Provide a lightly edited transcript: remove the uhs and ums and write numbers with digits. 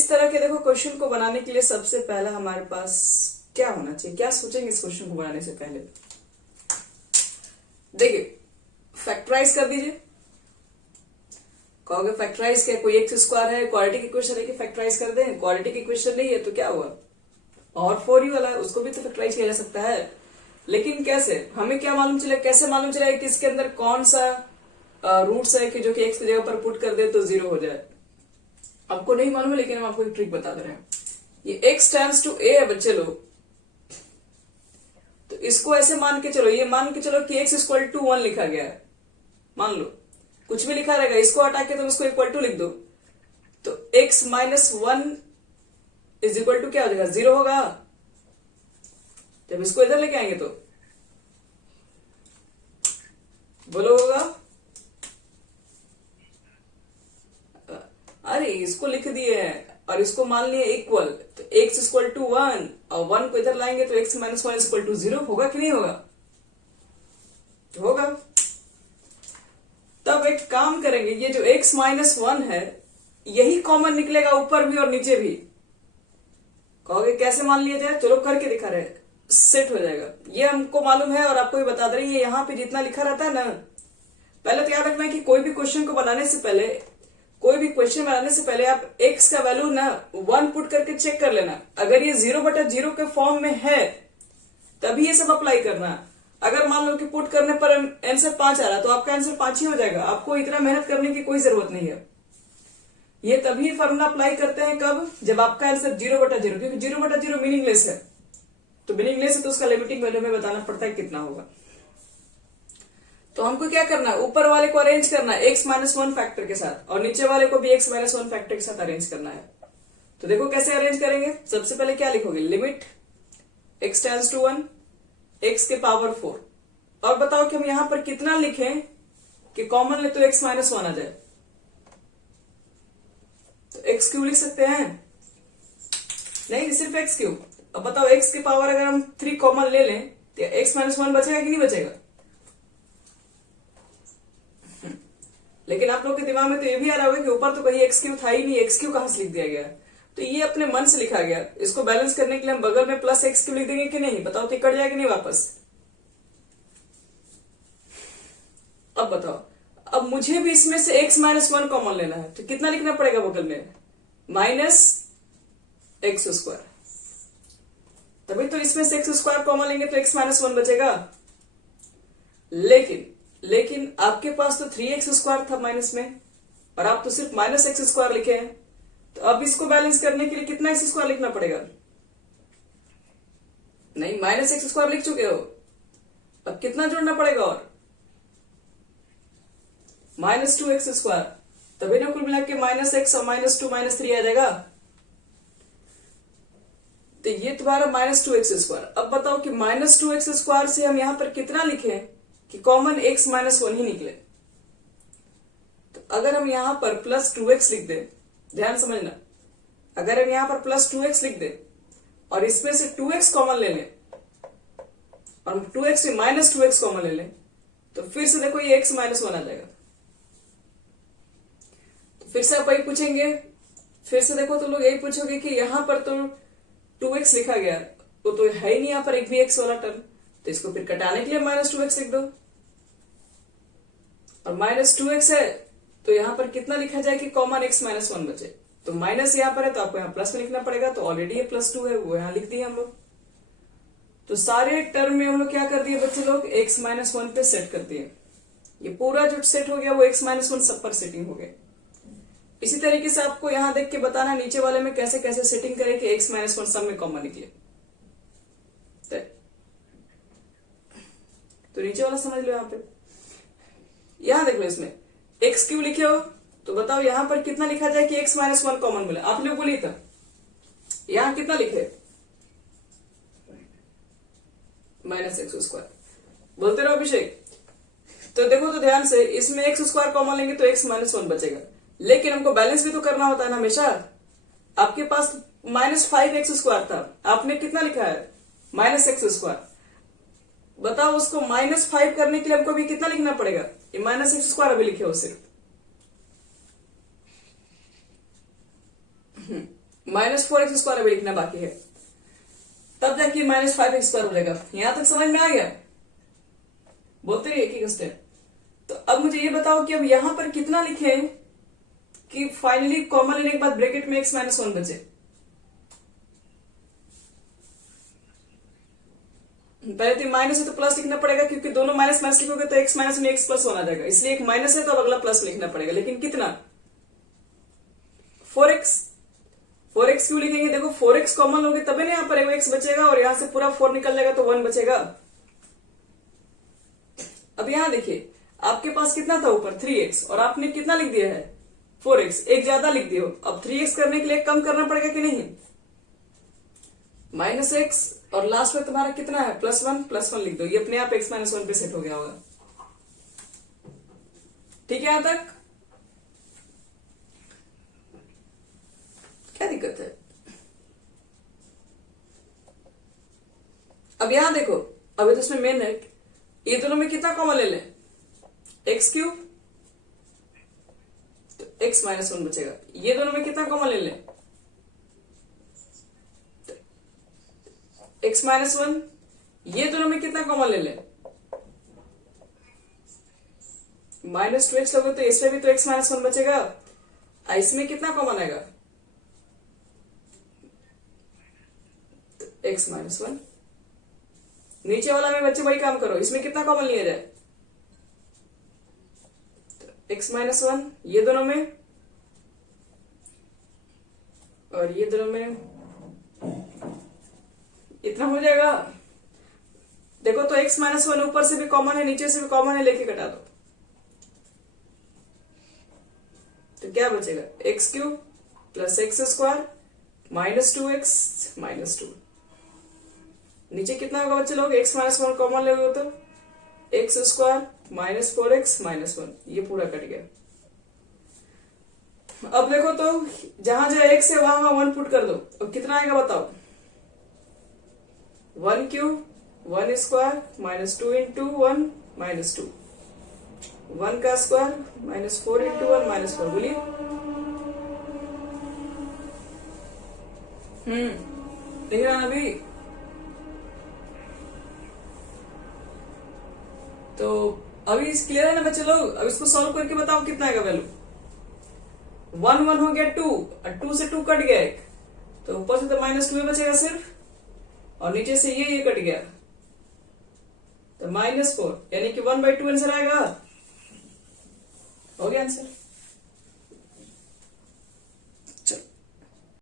इस तरह के देखो क्वेश्चन को बनाने के लिए सबसे पहला हमारे पास क्या होना चाहिए, क्या सोचेंगे इस क्वेश्चन को बनाने से पहले। देखिए फैक्टराइज कर दीजिए। कहोगे फैक्टराइज क्या, कोई एक्स स्क्वायर है, क्वाड्रेटिक इक्वेशन है कि फैक्टराइज कर दें। क्वाड्रेटिक इक्वेशन नहीं है तो क्या हुआ, और 4u वाला है उसको भी तो फैक्टराइज किया जा सकता है। लेकिन कैसे, हमें क्या मालूम चले, कैसे मालूम चला कि इसके अंदर कौन सा रूट्स है कि जो कि एक्स की जगह पर पुट कर दे तो 0 हो जाए। आपको नहीं मालूम है लेकिन हम आपको एक ट्रिक बता दे रहे हैं। ये x टेंड्स टू a है बच्चे लोग, तो इसको ऐसे मान के चलो, ये मान के चलो कि x इक्वल टू 1 लिखा गया है। मान लो कुछ भी लिखा रहेगा, इसको हटा के तुम इसको इक्वल टू लिख दो तो x minus 1 is equal to क्या हो जाएगा, 0 होगा। जब इसको इधर लेके आएंगे तो बोलो होगा। अरे इसको लिख दिए और इसको मान लिए इक्वल, तो x इक्वल टू 1 और 1 को इधर लाएंगे तो x माइनस 1 इक्वल टू 0 होगा कि नहीं होगा, तो होगा। तब एक काम करेंगे, ये जो x माइनस 1 है यही कॉमन निकलेगा ऊपर भी और नीचे भी। कहोगे कैसे मान लिया जाए, चलो करके दिखा रहे, सेट हो जाएगा। ये हमको मालूम है और आपको भी बता दे रही है। यहाँ पे जितना लिखा रहता है ना, पहले तो याद रखना है कि कोई भी क्वेश्चन को बनाने से पहले, कोई भी क्वेश्चन बनाने से पहले आप x का वैल्यू ना 1 पुट करके चेक कर लेना। अगर ये 0/0 के फॉर्म में है तभी ये सब अप्लाई करना। अगर मान लो कि पुट करने पर आंसर 5 आ रहा है तो आपका आंसर 5 ही हो जाएगा। आपको इतना मेहनत करने की कोई जरूरत नहीं है। ये तभी फॉर्मूला अप्लाई करते हैं कब, जब आपका आंसर 0/0, क्योंकि 0/0 मीनिंगलेस है। तो मीनिंगलेस है तो उसका लिमिटिंग वैल्यू में बताना पड़ता है कितना होगा। तो हमको क्या करना है, ऊपर वाले को अरेंज करना है x माइनस 1 फैक्टर के साथ और नीचे वाले को भी x माइनस 1 फैक्टर के साथ अरेंज करना है। तो देखो कैसे अरेंज करेंगे। सबसे पहले क्या लिखोगे, limit x tends to 1 x के पावर 4, और बताओ कि हम यहां पर कितना लिखें कि कॉमन ले तो x माइनस 1 आ जाए। तो x क्यूब लिख सकते हैं, नहीं सिर्फ x क्यूब। अब बताओ x के पावर अगर हम 3 कॉमन ले लें तो x माइनस 1 बचेगा कि नहीं बचेगा। लेकिन आप लोग के दिमाग में तो ये भी आ रहा होगा कि ऊपर तो कहीं x क्यूब था ही नहीं, x क्यूब कहां से लिख दिया गया। तो ये अपने मन से लिखा गया। इसको बैलेंस करने के लिए हम बगल में प्लस x क्यूब लिख देंगे कि नहीं, बताओ तो कट जाएगा नहीं वापस। अब बताओ, अब मुझे भी इसमें से x माइनस 1 कॉमन लेना है तो कितना लिखना पड़ेगा बगल में, माइनस एक्स स्क्वायर। तभी तो इसमें से एक्स स्क्वायर कॉमन लेंगे तो x माइनस 1 बचेगा। लेकिन आपके पास तो 3x स्क्वायर था माइनस में और आप तो सिर्फ माइनस एक्स स्क्वायर लिखे हैं। तो अब इसको बैलेंस करने के लिए कितना एक्स स्क्वायर लिखना पड़ेगा, नहीं माइनस एक्स स्क्वायर लिख चुके हो, अब कितना जोड़ना पड़ेगा और माइनस 2x स्क्वायर। तभी ना कुल मिला के माइनस एक्स और माइनस 2 माइनस 3 आ जाएगा। तो ये तुम्हारा माइनस 2x स्क्वायर। अब बताओ कि माइनस 2x स्क्वायर से हम यहां पर कितना लिखें कि कॉमन x माइनस 1 ही निकले। तो अगर हम यहां पर प्लस 2x लिख दें, ध्यान समझना, अगर हम यहां पर प्लस 2x लिख दें और इसमें से 2x कॉमन ले लें और 2x से माइनस 2x कॉमन ले लें तो फिर से देखो ये x माइनस 1 आ जाएगा। तो फिर से आप वही पूछेंगे, फिर से देखो तो लोग यही पूछोगे कि यहां पर तो 2x लिखा गया तो है ही नहीं यहां पर एक भी x वाला टर्म, तो इसको फिर कटाने के लिए माइनस 2x लिख दो। और माइनस 2x है तो यहां पर कितना लिखा जाए कि कॉमन x माइनस 1 बचे। तो माइनस यहां पर है तो आपको यहां प्लस में लिखना पड़ेगा। तो ऑलरेडी ये प्लस 2 है वो यहां लिख दिए हम लोग। तो सारे टर्म में हम लोग क्या कर दिए बच्चे लोग, x माइनस 1 पे सेट कर दिए। ये पूरा जो सेट हो गया वो x माइनस 1 सब पर सेटिंग हो गया। इसी तरीके से आपको यहां देख के बताना नीचे वाले में कैसे कैसे सेटिंग करें कि x माइनस 1 सब में कॉमन निकले। तो नीचे वाला समझ लो। यहां पे यहां देख लो, इसमें x क्यों लिखे हो तो बताओ यहां पर कितना लिखा जाए कि x माइनस 1 कॉमन मिला। आप लोग बोलिए था यहां कितना लिखे, माइनस एक्स स्क्वायर। बोलते रहो अभिषेक। तो देखो तो ध्यान से, इसमें एक्स स्क्वायर कॉमन लेंगे तो x माइनस 1 बचेगा। लेकिन हमको बैलेंस भी तो करना होता है ना हमेशा। आपके पास माइनस 5x स्क्वायर था, आपने कितना लिखा है, माइनस एक्स स्क्वायर। बताओ उसको माइनस 5 करने के लिए हमको भी कितना लिखना पड़ेगा, ये माइनस एक्स स्क्वायर अभी लिखे हो सिर्फ। -4x² अभी लिखना बाकी है, तब जाके -5x² हो जाएगा। यहां तक समझ में आ गया? बोलते रहिए एक ही स्टेप। तो अब मुझे ये बताओ कि अब यहां पर कितना लिखे कि फाइनली कॉमन लेने के बाद ब्रैकेट में x-1 बचे। पहले तो माइनस है तो प्लस लिखना पड़ेगा, क्योंकि दोनों माइनस माइनस लिखोगे तो x माइनस में x प्लस होना जाएगा, इसलिए एक माइनस है तो अब अगला प्लस लिखना पड़ेगा। लेकिन कितना? 4x। 4x क्यों लिखेंगे? देखो 4x कॉमन लोगे तभी ना यहाँ पर x बचेगा, और यहां से पूरा 4 निकल जाएगा तो 1 बचेगा। अब यहां देखिए, आपके पास कितना था ऊपर? 3x, और आपने कितना लिख दिया है? 4x। एक ज्यादा लिख दियो। अब 3x करने के लिए कम करना पड़ेगा कि नहीं? -x, और लास्ट में तुम्हारा कितना है? +1 लिख दो। ये अपने आप x-1 पे सेट हो गया होगा। ठीक है यहां तक? क्या दिक्कत है? अब यहां देखो, अभी तो इसमें मेन है, ये दोनों में कितना कॉमन ले लें? x³ तो x-1 बचेगा। ये दोनों में कितना कॉमन ले लें? x-1। ये दोनों में कितना कॉमन ले लें? -2x लोगे तो इसमें भी तो x-1 बचेगा। इसमें कितना कॉमन आएगा? तो x-1। नीचे वाला में बच्चे वही काम करो, इसमें कितना कॉमन लिया जाए? तो x-1 ये दोनों में, और ये दोनों में इतना हो जाएगा। देखो तो x-1 ऊपर से भी कॉमन है, नीचे से भी कॉमन है, लेके घटा दो तो क्या बचेगा? x³ + x² -2x -2। नीचे कितना होगा बच्चे लोग? x-1 कॉमन लोगे तो x² -4x -1, ये पूरा कट गया। अब देखो तो जहां जहां x है वहां 1 पुट कर दो, और कितना आएगा बताओ? 1³ 1² -2 × 1 -2, 1 का स्क्वायर -4 × 1 -4। बोलिए। देख रहे हैं अभी? तो अभी क्लियर है ना बच्चे लोग? अब इसको सॉल्व करके बताओ कितना आएगा वैल्यू। 1 1 हो गया 2, और 2 से 2 कट गया एक, तो ऊपर से तो -2 बचेगा सिर्फ, और नीचे से ये कट गया तो -4, यानी कि 1/2 आंसर आएगा। हो गया आंसर।